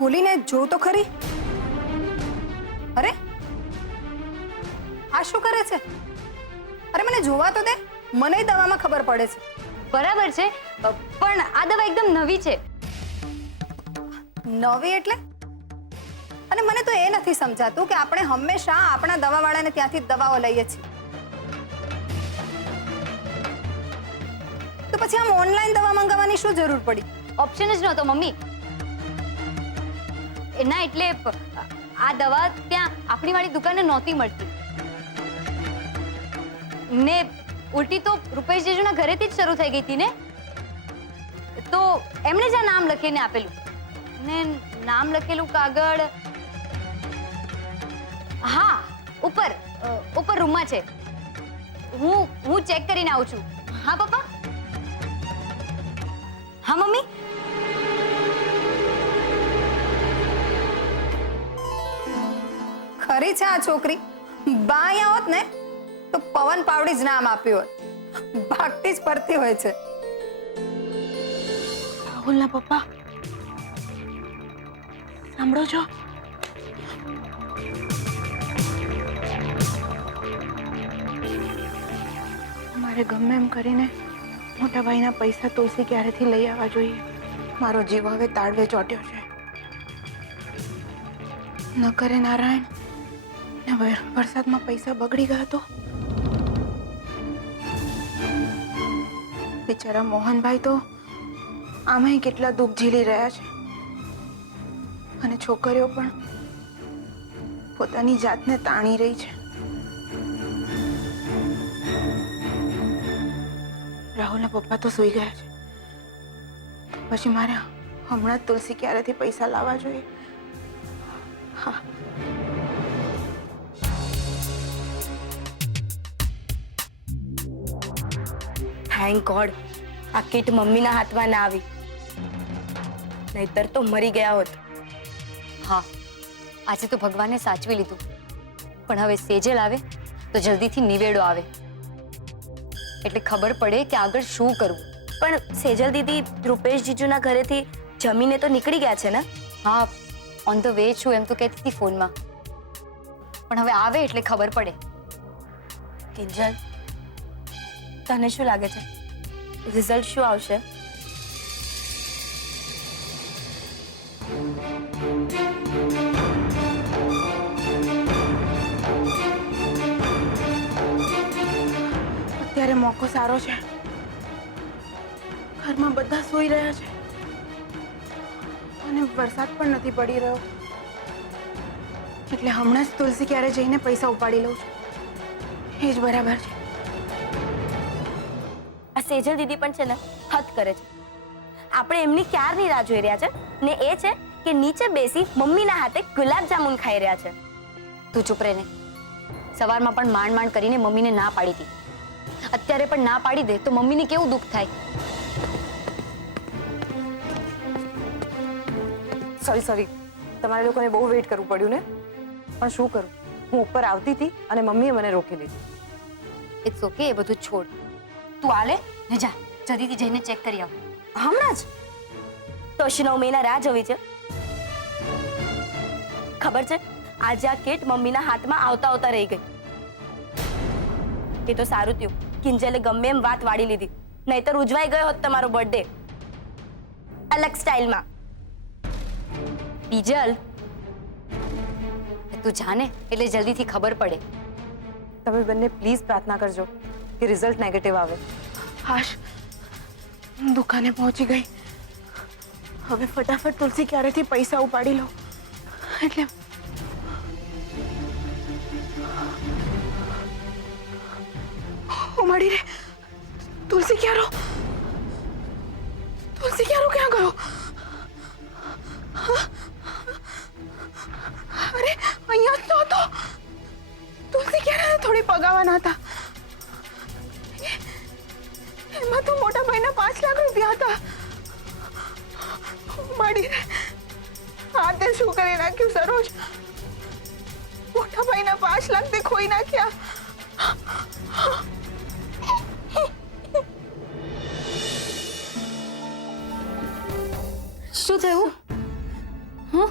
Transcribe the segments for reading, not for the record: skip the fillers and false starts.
ખોલીને જો તો ખરી. અરે આ શું કરે છે? અરે મને જોવા તો દે, મને દવામાં ખબર પડે છે. બરાબર છે, પણ આ દવા એકદમ નવી છે. નવી એટલે? અને મને તો એ નથી સમજાતું કે આપણે હંમેશા આપણા દવાવાળાને ત્યાંથી દવાઓ લઈએ છીએ, તો પછી આમ ઓનલાઈન દવા મંગાવવાની શું જરૂર પડી? ઓપ્શન જ નહોતો મમ્મી. ના એટલે આ દવા ત્યાં આપણી વાળી દુકાને નહોતી મળતી ને ઉલટી તો રૂપેશ જીજુના ઘરેથી જ શરૂ થઈ ગઈ હતી ને, તો એમણે જ આ નામ લખીને આપેલું ને નામ લખેલું કાગળ હા ઉપર રૂમમાં છે. હું ચેક કરીને આવું છું. હા પપ્પા. હા મમ્મી. ખરી છે આ છોકરી. બા અહીંયા હોત ને તો પવન પાવડી જ નામ આપ્યું હોત. ભાગતી જ પડતી હોય છે. રાહુલના પપ્પા સાંભળો છો? મારે ગમે એમ કરીને મોટા ભાઈના પૈસા તુલસી ક્યારેથી લઈ આવવા જોઈએ. મારો જીવ હવે તાળવે ચોટ્યો છે. ન કરે નારાયણ ને વરસાદમાં પૈસા બગડી ગયા તો બિચારા મોહનભાઈ તો આમાંય કેટલા દુઃખ ઝીલી રહ્યા છે, અને છોકરીઓ પણ પોતાની જાતને તાણી રહી છે. રાહુલના પપ્પા તો સૂઈ ગયા છે, પછી મારે હમણાં જ તુલસી ક્યારેથી પૈસા લાવવા જોઈએ. હા. થેન્ક ગોડ આ કીટ મમ્મીના હાથમાં ના આવી, નહીતર તો મરી ગયા હોત. હા, આજે તો ભગવાને સાચવી લીધું, પણ હવે સેજલ આવે તો જલ્દીથી નિવેડો આવે એટલે ખબર પડે કે આગળ શું કરવું. પણ સેજલ દીદી રૂપેશ જીજુના ઘરેથી જમીને તો નીકળી ગયા છે ને? હા, ઓન ધ વે છું એમ તો કહેતી હતી ફોનમાં, પણ હવે આવે એટલે ખબર પડે. કિંજલ, તને શું લાગે છે રિઝલ્ટ શું આવશે? અત્યારે મોકો સારો છે. ઘરમાં બધા સૂઈ રહ્યા છે અને વરસાદ પણ નથી પડી રહ્યો, એટલે હમણાં જ તુલસી ક્યારે જઈને પૈસા ઉપાડી લઉં છું. એ જ બરાબર છે. આ સેજલ દીદી પણ છે ને હદ કરે છે. આપણે એમની ક્યારની રાહ જોઈ રહ્યા છે ને એ છે કે નીચે બેસી મમ્મીના હાથે ગુલાબજામુન ખાઈ રહ્યા છે. તું ચૂપ રહે ને. સવારમાં પણ માંડ કરીને મમ્મીને ના પાડી હતી, અત્યારે પણ ના પાડી દે તો મમ્મીને કેવું દુઃખ થાય. સોરી, તમારે લોકોને બહુ વેઇટ કરવું પડ્યું ને, પણ શું કરું, હું ઉપર આવતી હતી અને મમ્મીએ મને રોકી લીધી. ઇટ્સ ઓકે, એ બધું છોડ. તું આલે ને જા, જલ્દીથી જઈને ચેક કરી આવ. હમણાં જ તો 9 મહિના રાહ જોવી છે. ખબર છે આજે આ કીટ મમ્મીના હાથમાં આવતા આવતા રહી ગઈ. એ તો સારું થયું કિંજલે ગમે એમ વાત વાળી લીધી, નહીતર ઉજવાઈ ગયો હોત તમારો બર્થડે અલગ સ્ટાઇલમાં. બીજલ, તું જાને એટલે જલ્દીથી ખબર પડે. તમે બંને પ્લીઝ પ્રાર્થના કરજો કે રિઝલ્ટ નેગેટિવ આવે. હાશ, દુકાને પહોંચી ગઈ. હવે ફટાફટ તુલસી ક્યારેથી પૈસા ઉપાડી લો, એટલે મળી રે. તુલસી ક્યારો ક્યાં ગયો? અરે અહીંયા જ તો હતો. તુલસી ક્યારે થોડી પગાવાના હતા. એમાં તો મોટા ભાઈના 5 લાખ રૂપિયા હતા. મળી રે. આ તે શું કરી નાખ્યું સરોજ? મોટા ભાઈના 5 લાખ તે ખોઈ નાખ્યા. શું થયું? હા,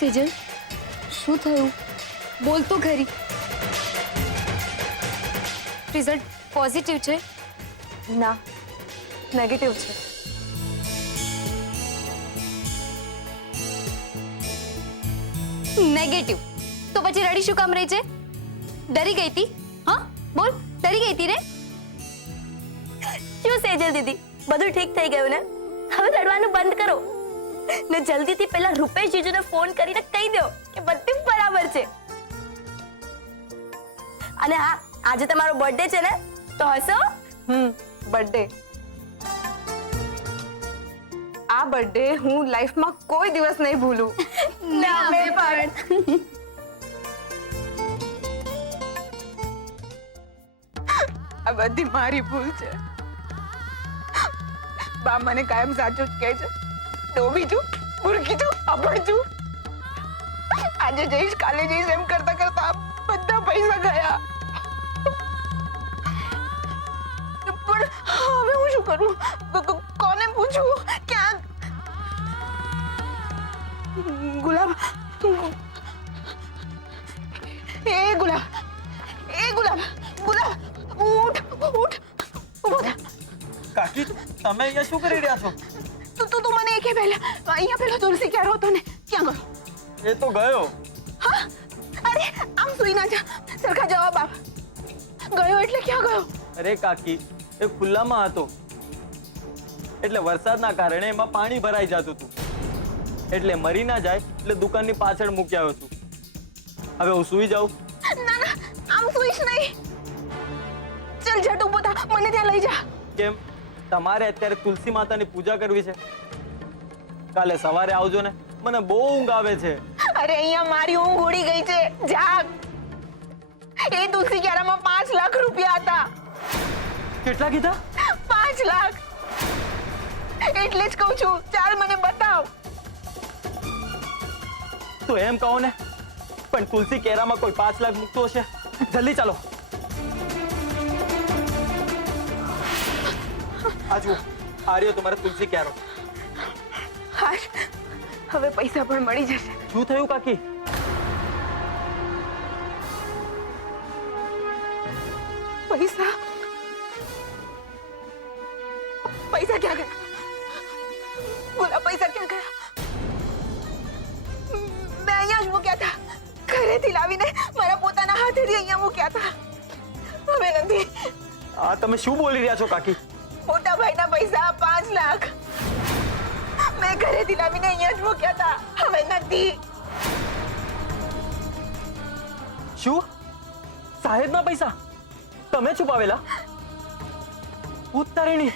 સેજલ શું થયું બોલ તો ખરી. રિઝલ્ટ પોઝિટિવ છે? ના, નેગેટિવ છે. નેગેટિવ? તો પછી રડી શું કામ રહી છે? ડરી ગઈ હતી? હા બોલ, ડરી ગઈ હતી ને? શું સેજલ દીદી, બધું ઠીક થઈ ગયું ને? હવે રડવાનું બંધ કરો ને જલ્દીથી પેલા રૂપેશ જીજુને ફોન કરીને કહી દો કે બધું બરાબર છે. અને હા, આજે તમારો બર્થડે છે ને, તો હસો. બર્થડે. આ બર્થડે હું લાઈફમાં કોઈ દિવસ નહીં ભૂલું. ના મેં પણ. આ બધી મારી ભૂલ છે. બા મને કાયમ સાચું જ કહે છે. ડોબી છું, મૂર્ખી છું, અભણ છું. આજે જઈશ, કાલે જઈશ એમ કરતા કરતા બધા પૈસા ગયા. પણ હવે હું શું કરું? કોને પૂછું? ક્યાં? ગુલાબ, એ ગુલાબ, એ ગુલાબ, ગુલાબ, ઉઠ, ઉઠ, ઉભો થા. કાકી તમે અહીંયા શું કરી રહ્યા છો? તું મને એ કે પહેલા અહીંયા પેલો તુલસી ક્યારે હતો ને ક્યાં ગયો? એ તો ગયો. હા, અરે આમ સુઈ ના જા, સરખા જવાબ આપ. ગયો એટલે ક્યાં ગયો? અરે કાકી એ ખુલ્લામાં હતો એટલે વરસાદના કારણે એમાં પાણી ભરાઈ જતું હતું એટલે મરી ના જાય એટલે દુકાનની પાછળ મૂકી આવ્યો છું. હવે હું સૂઈ જાઉં? ના ના, આમ સુઈશ નહીં. ચલ ઝટ ઊભો થા, મને ત્યાં લઈ જા. કેમ તમારે અત્યારે તુલસી માતાની પૂજા કરવી છે? કાલે સવારે આવજો ને, મને બહુ ઊંઘ આવે છે. અરે અહીંયા મારી ઊંઘ ઉડી ગઈ છે. જાગ. એ તુલસી ક્યારામાં 5 લાખ રૂપિયા હતા. કેટલા કીધા? 5 લાખ. એટલે જ કહું છું, ચાલ મને બતાવ. તો એમ કહો ને, પણ તુલસી કેરામાં કોઈ 5 લાખ મૂકતો હશે? જલ્દી ચાલો. આ જુઓ, આ રહ્યો તમારે તુલસી કેરો. હાશ, હવે પૈસા પણ મળી જશે. શું થયું કાકી? પૈસા? પૈસા ક્યાં ગયા? બોલા, પૈસા ક્યાં ગયા? મેં અહીંયા જ મૂક્યા હતા. ઘરેથી લાવીને મારા પોતાના હાથેથી અહીંયા મૂક્યા હતા. હવે નથી. આ તમે શું બોલી રહ્યા છો કાકી? મોટા ભાઈના પૈસા 5 લાખ મેં ઘરેથી લાવીને અહીંયા જ મૂક્યા હતા. હવે નથી. શું? સાહેબના પૈસા તમે છુપાવેલા? ઉત્તરેણી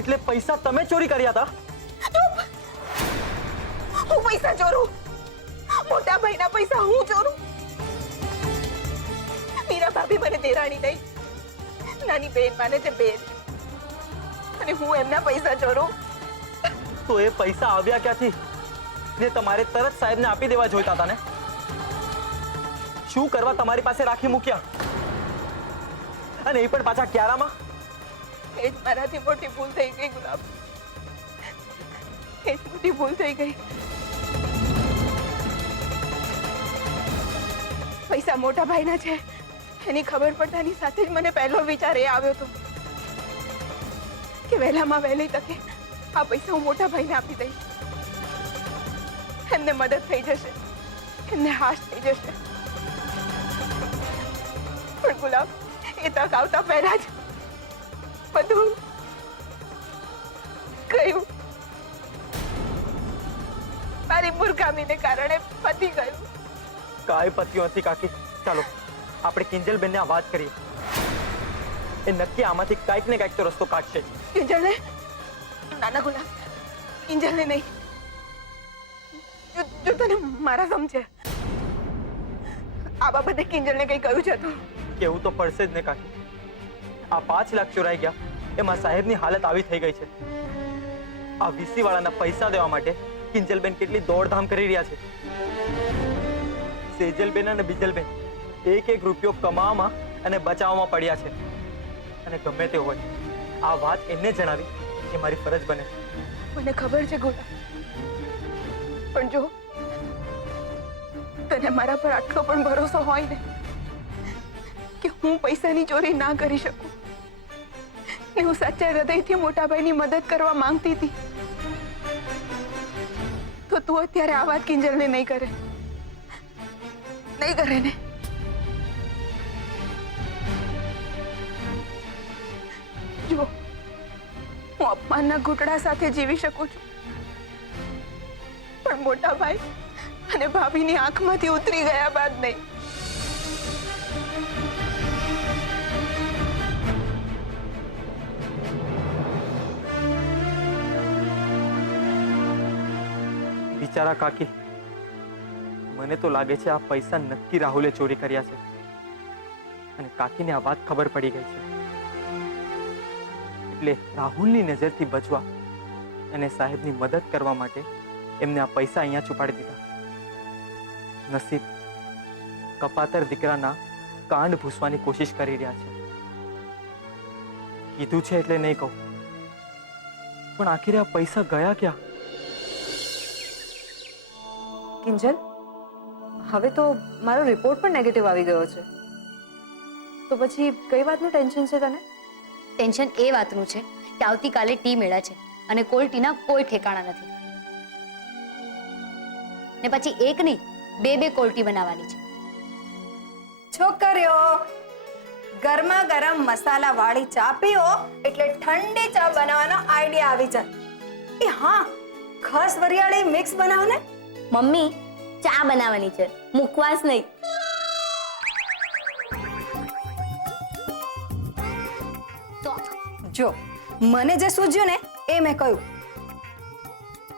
એટલે પૈસા તમે ચોરી કર્યા હતા? હું પૈસા ચોરું? મોટા ભાઈના પૈસા હું ચોરું? મીરા ભાભી મને દેરાણી નહીં, નાની બેન માને છે બેન, અને હું એમના પૈસા ચોરું? તો એ પૈસા આવ્યા ક્યાંથી? ને તમારે તરત સાહેબને આપી દેવા જોઈતા હતા ને? શું કરવા તમારી પાસે રાખી મૂક્યા? અને એ પણ પાછા ક્યારામાં? એ જ મારાથી મોટી ભૂલ થઈ ગઈ ગુલાબ. એ જ મોટી ભૂલ થઈ ગઈ. પૈસા મોટા ભાઈના છે એની ખબર પડતાની સાથે જ મને પહેલો વિચાર એ આવ્યો હતો કે વહેલામાં વહેલી તકે આ પૈસા હું મોટા ભાઈને આપી દઈશ. એમને મદદ થઈ જશે, એમને હાશ થઈ જશે. પણ ગુલાબ, એ તક આવતા પહેલા જ બધું ગયું. મારી મૂર્ખામીને કારણે પતી ગયું. કાંઈ પત્યું નથી કાકી. ચાલો આપણે કિંજલબેનને આ વાત કરીએ. એ નક્કી આમાંથી કાંઈક ને કાંઈક તો રસ્તો કાઢશે. કિંજલને? નાના ગુલાબ, કિંજલને નહીં. જો તને મારા સમજે, આ બાબતે કિંજલને કઈ કહ્યું છે તો કેવું તો પડશે જ ને કાકી. આ 5 લાખ ચોરાઈ ગયા એમાં સાહેબની હાલત આવી થઈ ગઈ છે. આ વીસી વાળાના પૈસા દેવા માટે કિંજલબેન કેટલી દોડધામ કરી રહ્યા છે. સેજલબેન અને બીજલબેન એક રૂપિયો કમાવામાં અને બચાવવામાં પડ્યા છે. અને ગમે તે હોય, આ વાત એમને જણાવી એ મારી ફરજ બને. મને ખબર છે ગુલાબ, પણ જો તને મારા પર આટલો પણ ભરોસો હોય ને કે હું પૈસાની ચોરી ના કરી શકું ને હું સાચા હૃદયથી મોટા ભાઈની મદદ કરવા માંગતી હતી, તો તું અત્યારે આ વાત કિંજલને નહીં કરે ને? જો હું અપમાનના ઘૂંટડા સાથે જીવી શકું છું, પણ મોટા ભાઈ અને ભાભીની આંખમાંથી ઉતરી ગયા બાદ નહીં. બિચારા કાકી, મને તો લાગે છે આ પૈસા નક્કી રાહુલે ચોરી કર્યા છે અને કાકીને આ વાત ખબર પડી ગઈ છે. એટલે રાહુલની નજરથી બચવા અને સાહેબની મદદ કરવા માટે એમને આ પૈસા અહીંયા છુપાડી દીધા. નસીબ કપાતર દીકરાના કાંડ ભૂસવાની કોશિશ કરી રહ્યા છે. કીધું છે એટલે નહીં કહું, પણ આખરે આ પૈસા ગયા ક્યાં? કિંજલ, હવે તો મારો રિપોર્ટ પણ નેગેટિવ આવી ગયો છે, તો પછી કઈ વાતનું ટેન્શન છે તને? ટેન્શન એ વાતનું છે કે આવતીકાલે ટી મેળા છે અને કોલ્ટીના કોઈ ઠેકાણા નથી. ને પછી એક નહીં, બે કોલ્ટી બનાવવાની છે. છોકરીઓ, ગરમા ગરમ મસાલા વાળી ચા પીઓ એટલે ઠંડી ચા બનાવવાનો આઈડિયા આવી જાય. એ હા, ખાસ વરિયાળી મિક્સ બનાવ ને. મમ્મી ચા બનાવવાની છે, મુખવાસ નહીં. જો મને જે સૂઝ્યું ને એ મેં કહ્યું,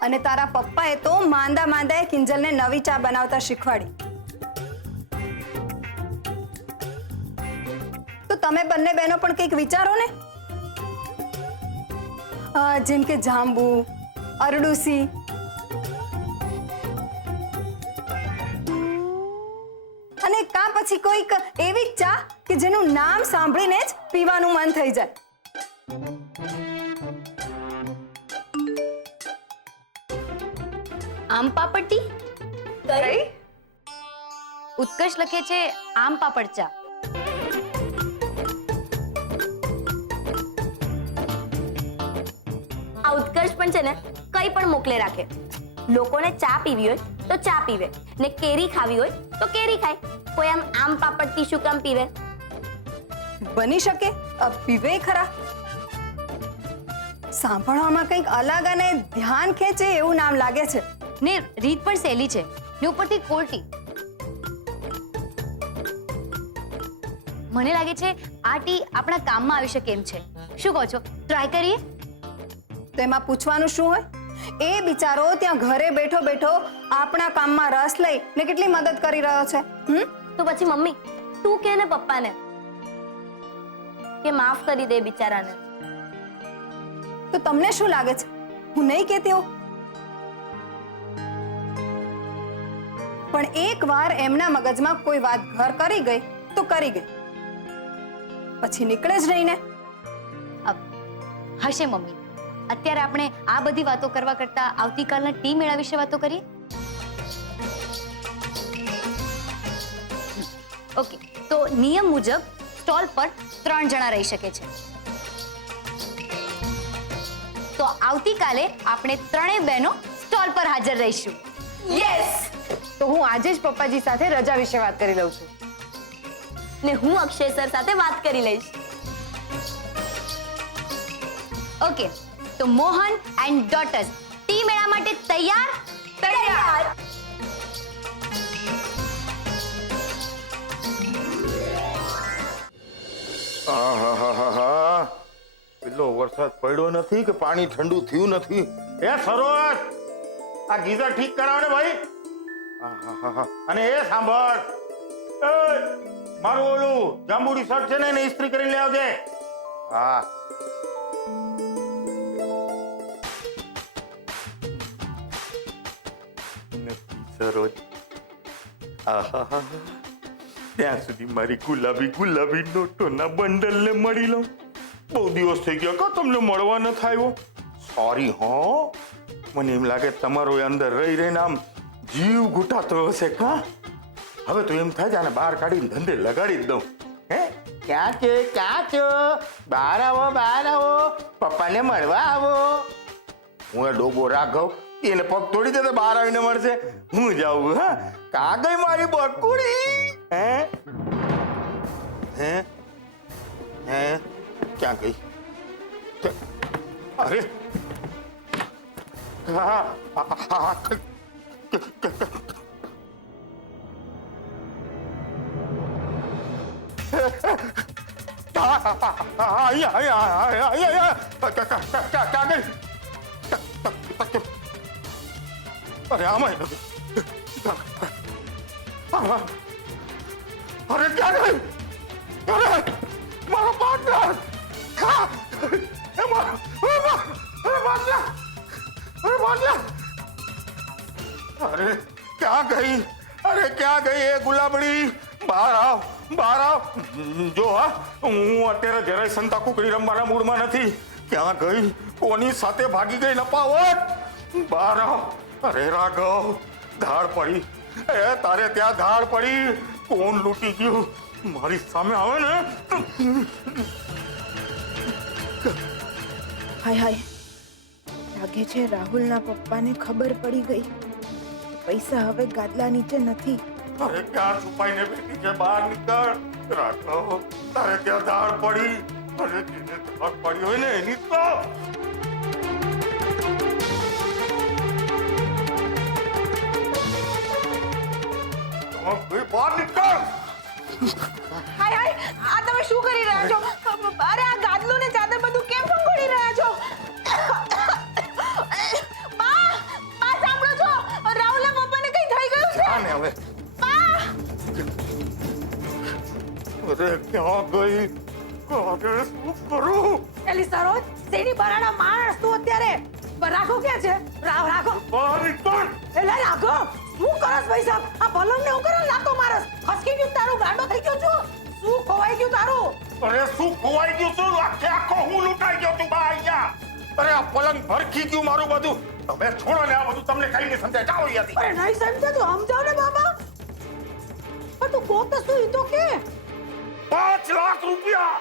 અને તારા પપ્પાએ તો માંદા માંદાએ કિંજલને નવી ચા બનાવતા શીખવાડી. તો તમે બંને બહેનો પણ કંઈક વિચારો ને. જેમ કે જાંબુ, અરડુસી, અને કાં પછી કોઈક એવી ચા કે જેનું નામ સાંભળીને જ પીવાનું મન થઈ જાય. આમ પાપડ ટી? કઈ? ઉત્કર્ષ લખે છે આમ પાપડ ચા. આ ઉત્કર્ષ પણ છે ને કઈ પણ મોકલે રાખે. લોકોને ચા પીવી હોય તો ચા પીવે ને કેરી ખાવી હોય તો કેરી ખાય. કોઈ આમ પાપડ ટી શું કામ પીવે? બની શકે પીવે ખરા. સાંભળવામાં કંઈક અલગ અને ધ્યાન ખેંચે એવું નામ લાગે છે. ને રીત પણ સહેલી છે, ને ઉપરથી કોલ્ટી. મને લાગે છે આ ટી આપણા કામમાં આવી શકે એમ છે. શું કહો છો, ટ્રાય કરીએ? તો એમાં પૂછવાનું શું હોય? એ બિચારો ત્યાં ઘરે બેઠો બેઠો આપણા કામમાં રસ લઈ ને કેટલી મદદ કરી રહ્યો છે. તો પછી મમ્મી તું કે ને પપ્પાને કે માફ કરી દે બિચારાને. તો તમને શું લાગે છે હું નહીં કહેતી હોઉં? પણ એકવાર એમના મગજમાં કોઈ વાત ઘર કરી ગઈ તો કરી ગઈ, પછી નીકળે જ નહીં ને. હશે મમ્મી. અત્યારે આપણે આ બધી વાતો કરવા કરતા આવતીકાલના ટી મેળા વિશે વાતો કરીએ. ઓકે, તો નિયમ મુજબ સ્ટોલ પર 3 જણા રહી શકે છે. તો આવતીકાલે આપણે 3 બહેનો સ્ટોલ પર હાજર રહીશું. યસ! તો હું આજે જ પપ્પાજી સાથે રજા વિશે વાત કરી લઉં છું. ને હું અક્ષય સર સાથે વાત કરી લઈશ. ઓકે, તો મોહન એન્ડ ડોટર્સ ટી મેળા માટે તૈયાર? તૈયાર. આહાહાહા. પેલો વરસાદ પડ્યો નથી કે પાણી ઠંડુ થયું નથી? એ સરોજ, આ ગીઝર ઠીક કરાવ ને ભાઈ. આહાહાહા. અને એ સાંભળ, એ મારું ઓલું જાંબુડી શર્ટ છે ને એને ઇસ્ત્રી કરીને લઈ આવજે. હા. સરોજ, આહાહા. ત્યાં સુધી મારી ગુલાબી નોટોના બંડલને મળી લઉં. બહુ દિવસ થઈ ગયા કા તમને મળવા ન થાય. સોરી હો, મને એમ લાગે તમારો અંદર રહી રહીને આમ જીવ ઘૂંટાતો હશે કા. હવે તો એમ થાય છે આને બહાર કાઢીને ધંધે લગાડી જ દઉં. હે ક્યાં છો બહાર આવો પપ્પાને મળવા આવો. હું એ ડોબો રાઘવ એને પગ તોડી દે તો બહાર આવીને મળશે. હું જાઉં. હા કા ગઈ મારી બકુડી? હે હે હે ક્યાં ગઈ? અરે હા અરે આમાં અરે ક્યાં ગઈ? અરે મારો પાર્ટનર અરે ક્યાં ગઈ? અરે ક્યાં ગઈ એ ગુલાબડી? બહાર આવ. જો હા હું અત્યારે જરાય સંતા કુકડી રમવાના મૂડમાં નથી. ક્યાં ગઈ? કોની સાથે ભાગી ગઈ લપાવટ? બહાર આવ. અરે રાઘવ ધાડ પડી. એ તારે ત્યાં ધાડ પડી. કોણ લૂંટી ગયું? મારી સામે આવે ને. હાય હાય, લાગે છે રાહુલના પપ્પાને ખબર પડી ગઈ. પૈસા હવે ગાદલા નીચે નથી. અરે ક્યાં છુપાઈને બેઠી છે? બહાર નીકળ. રાઘવ તારે ત્યાં ધાડ પડી. અરે જેને ધાડ પડી હોય ને એની તો બહાર નીકળ. હાય હાય, આ તમે શું કરી રહ્યા છો? અરે આ ગાદલું ને ચાદર બધું કેમ ફંગોળી રહ્યા છો? બા સાંભળો છો? રાહુલના પપ્પાને કઈ થઈ ગયું છે? આને હવે અરે ક્યાં ગઈ? અરે શું કરું? એલી સરોજ શેની બરાડા માણસ તું અત્યારે રાઘવ ક્યાં છે? રાઘવ બહાર નીકળ. એલા રાઘવ શું કરસ ભાઈ સાહેબ? આ પલંગ ને હું કરો લાતો મારસ. હસકી ગયું તારું? ગાંડો થઈ ગયો છું? શું ખોવાઈ ગયું તારું? અરે શું ખોવાઈ ગયું? શું આખે આખો હું લૂંટાઈ ગયો તું બા અહીંયા? અરે આ પલંગ ભરખી ગયું મારું બધું. તમે છોડો ને આ બધું. તમને કઈ નહીં સમજાય. જાઓ અહીંયાથી. અરે નહીં સમજે તું સમજાવ ને બાબા. પણ તું કોક તો શું ઈ તો કે 5 લાખ રૂપિયા